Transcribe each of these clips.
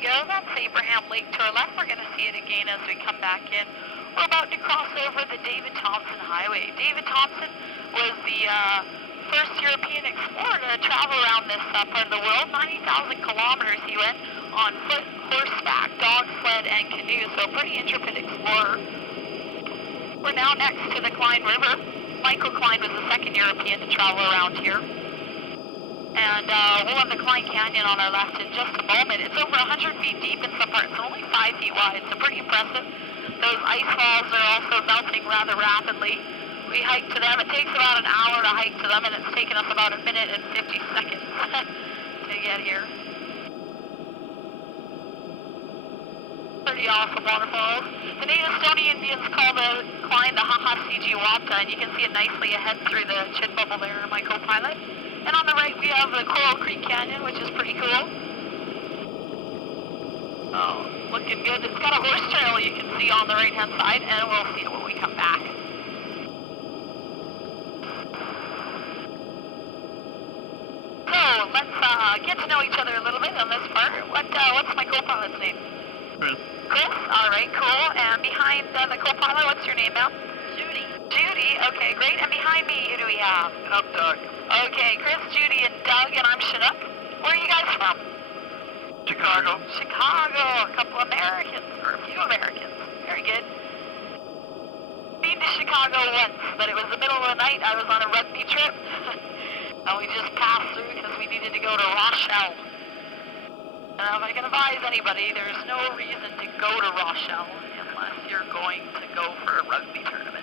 we go. That's Abraham Lake to our left. We're going to see it again as we come back in. We're about to cross over the David Thompson Highway. David Thompson was the first European explorer to travel around this part of the world. 90,000 kilometers he went on foot, horseback, dog sled, and canoe. So a pretty intrepid explorer. We're now next to the Clyde River. Michael Clyde was the second European to travel around here. And we'll have the Clyde Canyon on our left in just a moment. It's over 100 feet deep in some parts, and only 5 feet wide, so pretty impressive. Those ice falls are also melting rather rapidly. We hike to them. It takes about an hour to hike to them, and it's taken us about a minute and 50 seconds to get here. Pretty awesome waterfalls. The native Stony Indians call the Clyde the Hahasiji-Wapta, and you can see it nicely ahead through the chin bubble there, my co-pilot. And on the right we have the Coral Creek Canyon, which is pretty cool. Oh, looking good. It's got a horse trail you can see on the right hand side, and we'll see it when we come back. So let's get to know each other a little bit on this part. What's my co-pilot's name? Chris. Chris? Alright, cool. And behind the co-pilot, what's your name, ma'am? Judy. Judy, okay, great. And behind me, who do we have? And I'm Doug. Okay, Chris, Judy, and Doug, and I'm Chinook. Where are you guys from? Chicago. Chicago. A couple Americans, or a few Americans. Very good. Been to Chicago once, but it was the middle of the night. I was on a rugby trip, and we just passed through because we needed to go to Rochelle. And if I can advise anybody, there's no reason to go to Rochelle unless you're going to go for a rugby tournament.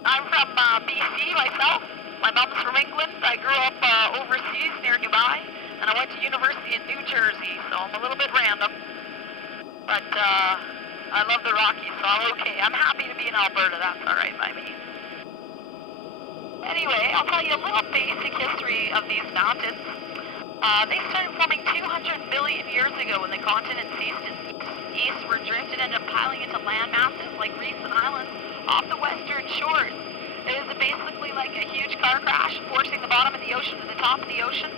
I'm from BC myself. My mom's from England. I grew up overseas near Dubai, and I went to university in New Jersey, so I'm a little bit random. But I love the Rockies, so I'm okay. I'm happy to be in Alberta. That's all right by me. Anyway, I'll tell you a little basic history of these mountains. They started forming 200 billion years ago when the continents eastward drifted and ended up piling into land masses like reefs and islands off the western shores. It was basically like a huge car crash, forcing the bottom of the ocean to the top of the ocean.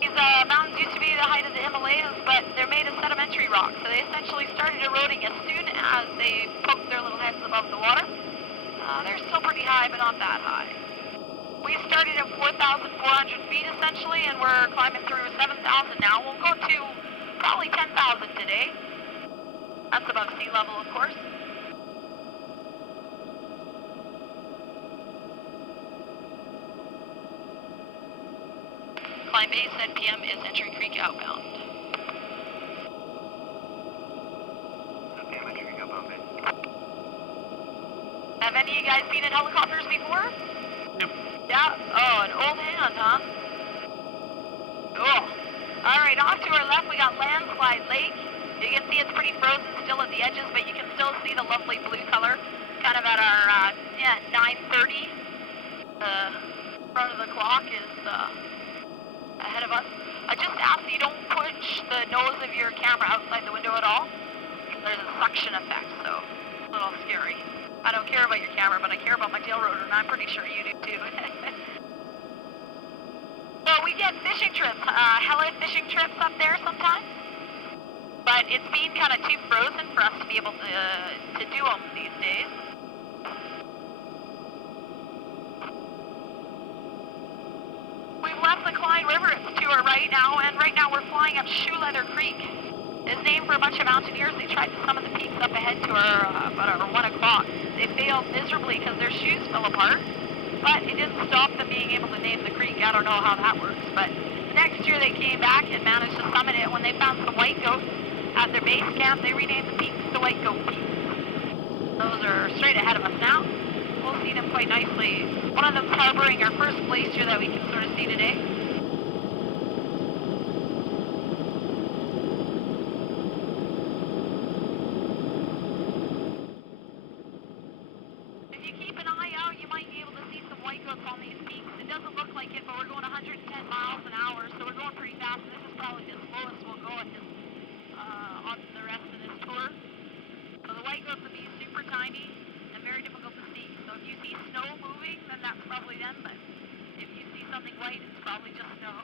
These mountains used to be the height of the Himalayas, but they're made of sedimentary rock, so they essentially started eroding as soon as they poked their little heads above the water. They're still pretty high, but not that high. We started at 4,400 feet essentially, and we're climbing through 7,000 now. We'll go to probably 10,000 today. That's above sea level, of course. Climb base at PM is Entry Creek outbound. PM Entry Creek outbound, base. Have any of you guys been in helicopters before? Yep. Yeah? Oh, an old hand, huh? Cool. Alright, off to our left we got Landslide Lake. You can see it's pretty frozen still at the edges, but you can still see the lovely blue color kind of at our 9:30. Front of the clock is ahead of us. I just ask that you don't push the nose of your camera outside the window at all. There's a suction effect, so a little scary. I don't care about your camera, but I care about my tail rotor, and I'm pretty sure you do too. So we get fishing trips, hella fishing trips up there sometimes. But it's been kind of too frozen for us to be able to do them these days. We've left the Clyde River to our right now, and right now we're flying up Shoe Leather Creek. It's named for a bunch of mountaineers. They tried to summit the peaks up ahead to our about our 1 o'clock. They failed miserably because their shoes fell apart, but it didn't stop them being able to name the creek. I don't know how that works, but next year they came back and managed to summit it. When they found some white goats at their base camp, they renamed the peaks the White Goat Peaks. Those are straight ahead of us now. We'll see them quite nicely. One of them's harboring our first glacier that we can sort of see today. If you keep an eye out, you might be able to see some white goats on these peaks. It doesn't look like it, but we're going 110 miles an hour, so we're going pretty fast. This is probably the slowest we'll go on the rest of this tour. So the white goats will be super tiny and very difficult to see. So if you see snow moving, then that's probably them, but If you see something white, it's probably just snow.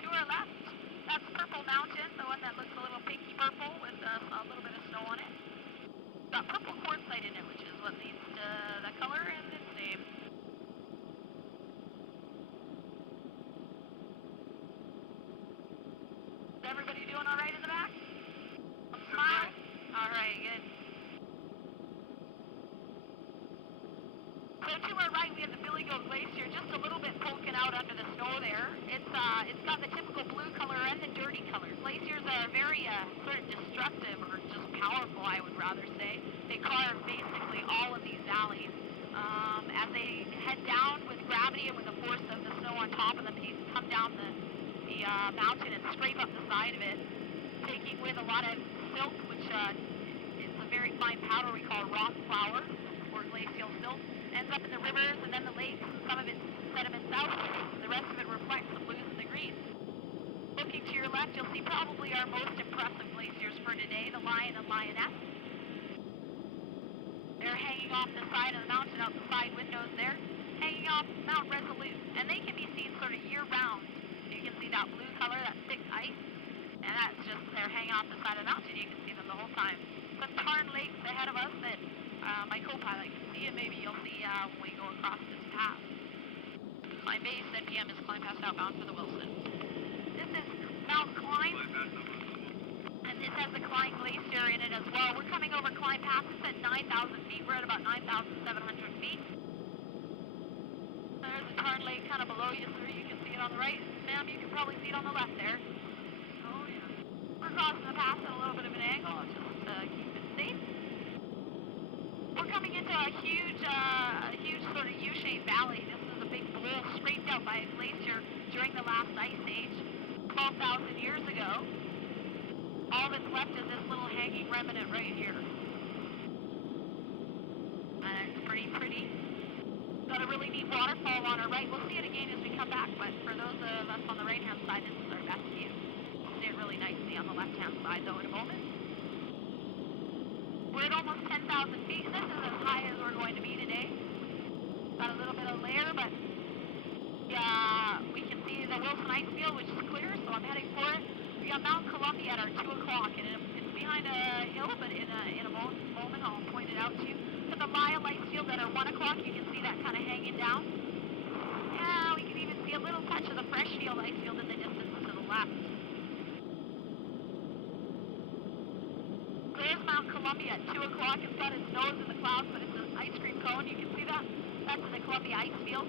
To our left, that's Purple Mountain, the one that looks a little pinky purple with a little bit of snow on it. Got purple quartzite in it, which is what leads to the color and its name. Is everybody doing all right in the back? Smile. All right, good. So to our right, we have the Billy Goat Glacier, just a little bit poking out under the snow there. It's got the typical blue color and the dirty color. Glaciers are very sort of destructive, or just powerful, I would rather say. They carve basically all of these valleys. As they head down with gravity and with the force of the snow on top of them, they come down the mountain and scrape up the side of it, taking with a lot of silt, which is a very fine powder we call rock flour, or glacial silt. Ends up in the rivers and then the lakes. Some of it sediments out, the rest of it reflects the blues and the greens. Looking to your left, you'll see probably our most impressive glaciers for today, the Lion and Lioness. They're hanging off the side of the mountain, out the side windows there, hanging off Mount Resolute, and they can be seen sort of year-round. You can see that blue color, that thick ice, and that's just, they're hanging off the side of the mountain. You can see them the whole time. Some Tarn Lakes ahead of us that my co-pilot can see, and maybe you'll see when we go across this path. My base NPM is climb pass outbound for the Wilson. This is Mount Klein, and this has the Klein Glacier in it as well. We're coming over Klein Pass. It's at 9,000 feet. We're at about 9,700 feet. There's a Tarn Lake kind of below you, sir. You can see it on the right. Ma'am, you can probably see it on the left there. Oh, yeah. We're crossing the pass at a little bit of an angle, just to keep it safe. We're coming into a huge sort of U-shaped valley. This is a big bowl scraped out by a glacier during the last ice age, 12,000 years ago. All that's left is this little hanging remnant right here. And it's pretty. Got a really neat waterfall on our right. We'll see it again as we come back, but for those of us on the right-hand side, this is our best view. We'll see it really nicely on the left-hand side, though, in a moment. We're at almost 10,000 feet, and this is as high as we're going to be today. Got a little bit of layer, but yeah, we can see the Wilson Icefield, which is clear, so I'm heading for it. We got Mount Columbia at our 2 o'clock, and it's behind a hill, but in a moment I'll point it out to you. Got the Lyle Icefield at our 1 o'clock. You can see that kind of hanging down. Yeah, we can even see a little touch of the Freshfield Icefield in the distance to the left. There's Mount Columbia at 2 o'clock. It's got its nose in the clouds, but it's an ice cream cone. You can see that. That's in the Columbia Icefield.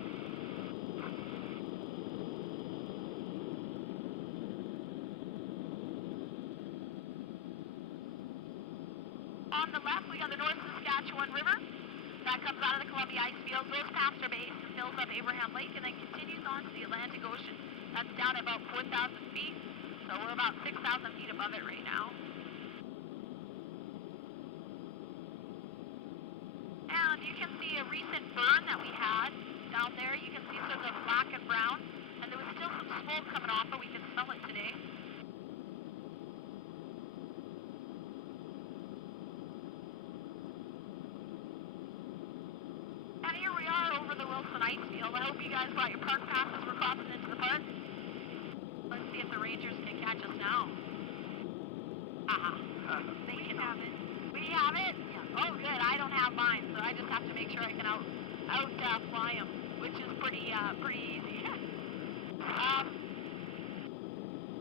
On the left, we got the North Saskatchewan River. That comes out of the Columbia Icefield, goes past our base, and fills up Abraham Lake, and then continues on to the Atlantic Ocean. That's down at about 4,000 feet, so we're about 6,000 feet above it right now. And you can see a recent burn that we had down there. You can see sort of black and brown, and there was still some smoke coming off, but we can smell it today. And here we are over the Wilson Icefield. I hope you guys got your park passes. We're crossing into the park. Let's see if the rangers can catch us now. Aha. They can have it. We have it? Yeah. Oh, good. I don't have mine, so I just have to make sure I can fly them, which is pretty easy.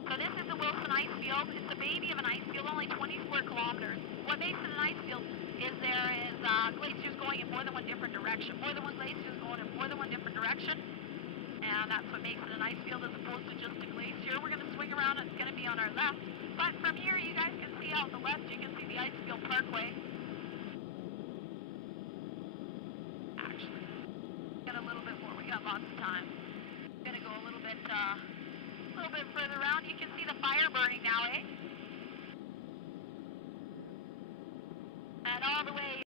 So this is the Wilson Icefield. It's a baby of an icefield, only 20 square kilometers. What makes it an icefield is there is glaciers going in more than one different direction. More than one glacier is going in more than one different direction. And that's what makes it an icefield as opposed to just a glacier. We're going to swing around. It's going to be on our left. But from here, you guys can see out the left, you can see the Icefield Parkway. Actually, got a little bit more. We got lots of time. Going to go a little bit further around. You can see the fire burning now, eh? And all the way